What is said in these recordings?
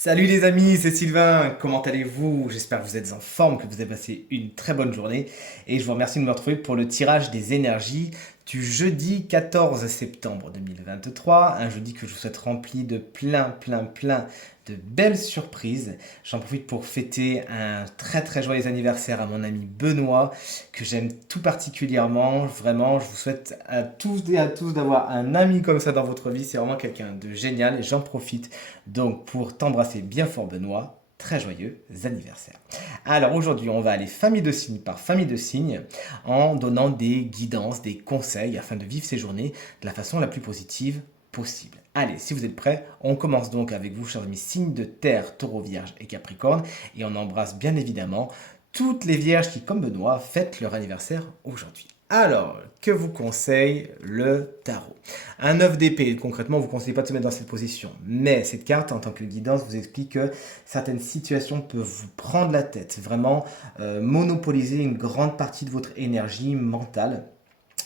Salut les amis, c'est Sylvain, comment allez-vous? J'espère que vous êtes en forme, que vous avez passé une très bonne journée et je vous remercie de me retrouver pour le tirage des énergies du jeudi 14 septembre 2023, un jeudi que je vous souhaite rempli de plein de belles surprises. J'en profite pour fêter un très joyeux anniversaire à mon ami Benoît, que j'aime tout particulièrement. Vraiment, je vous souhaite à tous et à tous d'avoir un ami comme ça dans votre vie. C'est vraiment quelqu'un de génial et j'en profite donc pour t'embrasser bien fort Benoît. Très joyeux anniversaire. Alors aujourd'hui, on va aller famille de signes par famille de signes en donnant des guidances, des conseils afin de vivre ces journées de la façon la plus positive possible. Allez, si vous êtes prêts, on commence donc avec vous, chers amis, signes de terre, taureau, vierge et capricorne, et on embrasse bien évidemment toutes les vierges qui, comme Benoît, fêtent leur anniversaire aujourd'hui. Alors, que vous conseille le tarot? Un 9 d'épée, concrètement, vous ne conseillez pas de se mettre dans cette position. Mais cette carte, en tant que guidance, vous explique que certaines situations peuvent vous prendre la tête, vraiment monopoliser une grande partie de votre énergie mentale.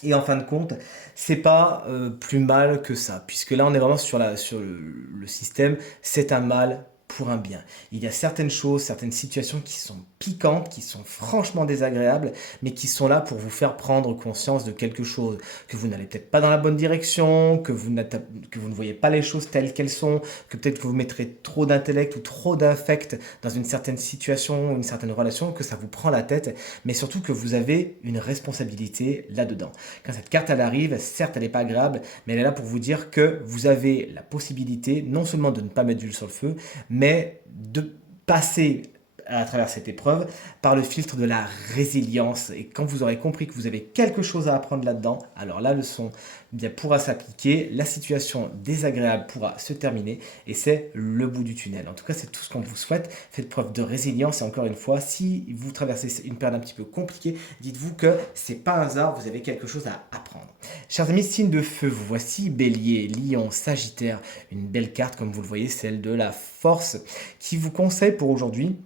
Et en fin de compte, c'est pas plus mal que ça, puisque là on est vraiment sur le système, c'est un mal pour un bien. Il y a certaines choses, certaines situations qui sont piquantes, qui sont franchement désagréables, mais qui sont là pour vous faire prendre conscience de quelque chose, que vous n'allez peut-être pas dans la bonne direction, que vous ne voyez pas les choses telles qu'elles sont, que peut-être que vous mettrez trop d'intellect ou trop d'affect dans une certaine situation, une certaine relation, que ça vous prend la tête, mais surtout que vous avez une responsabilité là-dedans. Quand cette carte elle arrive, certes elle n'est pas agréable, mais elle est là pour vous dire que vous avez la possibilité non seulement de ne pas mettre d'huile sur le feu, mais de passer à travers cette épreuve par le filtre de la résilience. Et quand vous aurez compris que vous avez quelque chose à apprendre là-dedans, alors la leçon bien, pourra s'appliquer, la situation désagréable pourra se terminer et c'est le bout du tunnel. En tout cas, c'est tout ce qu'on vous souhaite. Faites preuve de résilience et encore une fois, si vous traversez une période un petit peu compliquée, dites-vous que c'est pas un hasard, vous avez quelque chose à apprendre. Chers amis, signe de feu, vous voici Bélier, Lion, Sagittaire, une belle carte comme vous le voyez, celle de la force qui vous conseille pour aujourd'hui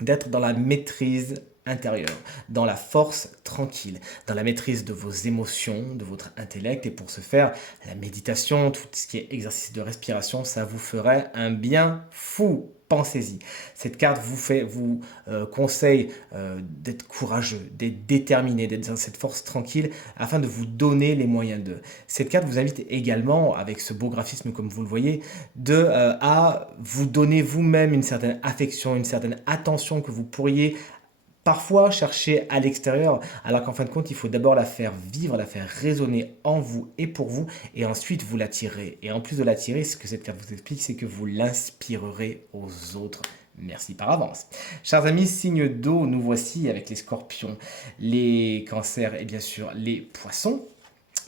d'être dans la maîtrise intérieure, dans la force tranquille, dans la maîtrise de vos émotions, de votre intellect. Et pour ce faire, la méditation, tout ce qui est exercice de respiration, ça vous ferait un bien fou. Pensez-y. Cette carte vous conseille d'être courageux, d'être déterminé, d'être dans cette force tranquille afin de vous donner les moyens de. Cette carte vous invite également, avec ce beau graphisme comme vous le voyez, à vous donner vous-même une certaine affection, une certaine attention que vous pourriez parfois chercher à l'extérieur, alors qu'en fin de compte, il faut d'abord la faire vivre, la faire résonner en vous et pour vous, et ensuite vous l'attirez. Et en plus de l'attirer, ce que cette carte vous explique, c'est que vous l'inspirerez aux autres. Merci par avance. Chers amis, signe d'eau, nous voici avec les scorpions, les cancers et bien sûr les poissons.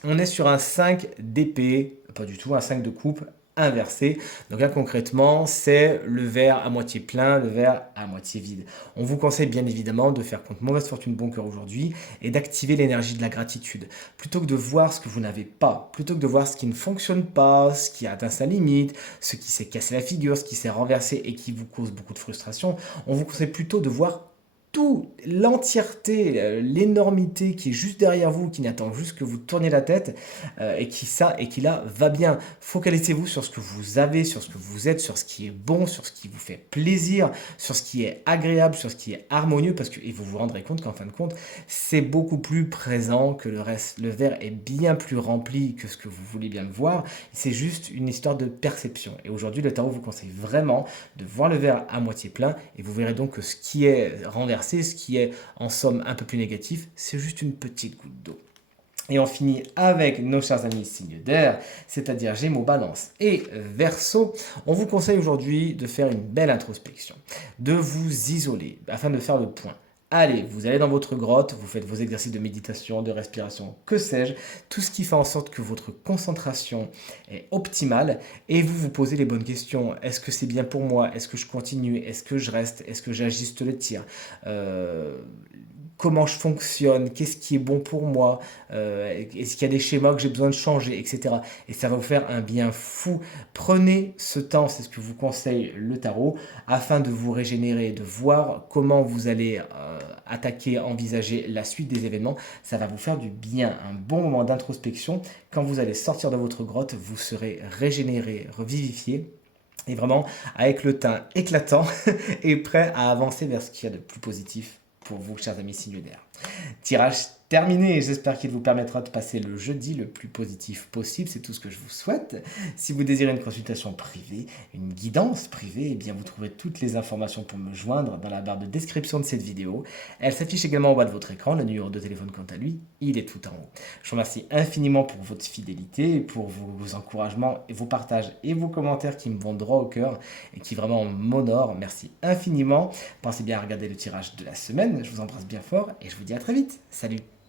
On est sur un 5 d'épée, pas du tout, un 5 de coupe inversé. Donc là concrètement, c'est le verre à moitié plein, le verre à moitié vide. On vous conseille bien évidemment de faire compte mauvaise fortune bon cœur aujourd'hui et d'activer l'énergie de la gratitude. Plutôt que de voir ce que vous n'avez pas, plutôt que de voir ce qui ne fonctionne pas, ce qui a atteint sa limite, ce qui s'est cassé la figure, ce qui s'est renversé et qui vous cause beaucoup de frustration, on vous conseille plutôt de voir tout, l'entièreté, l'énormité qui est juste derrière vous, qui n'attend juste que vous tourniez la tête et qui là va bien. Focalisez-vous sur ce que vous avez, sur ce que vous êtes, sur ce qui est bon, sur ce qui vous fait plaisir, sur ce qui est agréable, sur ce qui est harmonieux, parce que et vous vous rendrez compte qu'en fin de compte, c'est beaucoup plus présent que le reste. Le verre est bien plus rempli que ce que vous voulez bien le voir. C'est juste une histoire de perception. Et aujourd'hui, le tarot vous conseille vraiment de voir le verre à moitié plein et vous verrez donc que ce qui est renversé, ce qui est en somme un peu plus négatif, c'est juste une petite goutte d'eau. Et on finit avec nos chers amis signes d'air, c'est-à-dire Gémeaux, Balance et Verseau. On vous conseille aujourd'hui de faire une belle introspection, de vous isoler afin de faire le point. Allez, vous allez dans votre grotte, vous faites vos exercices de méditation, de respiration, que sais-je, tout ce qui fait en sorte que votre concentration est optimale et vous vous posez les bonnes questions. Est-ce que c'est bien pour moi? Est-ce que je continue? Est-ce que je reste? Est-ce que j'ajuste le tir? Comment je fonctionne, qu'est-ce qui est bon pour moi, est-ce qu'il y a des schémas que j'ai besoin de changer, etc. Et ça va vous faire un bien fou. Prenez ce temps, c'est ce que vous conseille le tarot, afin de vous régénérer, de voir comment vous allez attaquer, envisager la suite des événements. Ça va vous faire du bien, un bon moment d'introspection. Quand vous allez sortir de votre grotte, vous serez régénéré, revivifié et vraiment avec le teint éclatant et prêt à avancer vers ce qu'il y a de plus positif pour vous, chers amis signes d'air. Tirage terminé et j'espère qu'il vous permettra de passer le jeudi le plus positif possible, c'est tout ce que je vous souhaite. Si vous désirez une consultation privée, une guidance privée, eh bien vous trouverez toutes les informations pour me joindre dans la barre de description de cette vidéo. Elle s'affiche également en bas de votre écran, le numéro de téléphone quant à lui, il est tout en haut. Je vous remercie infiniment pour votre fidélité, pour vos encouragements, et vos partages et vos commentaires qui me vont droit au cœur et qui vraiment m'honorent. Merci infiniment. Pensez bien à regarder le tirage de la semaine. Je vous embrasse bien fort et je vous dis à très vite. Salut!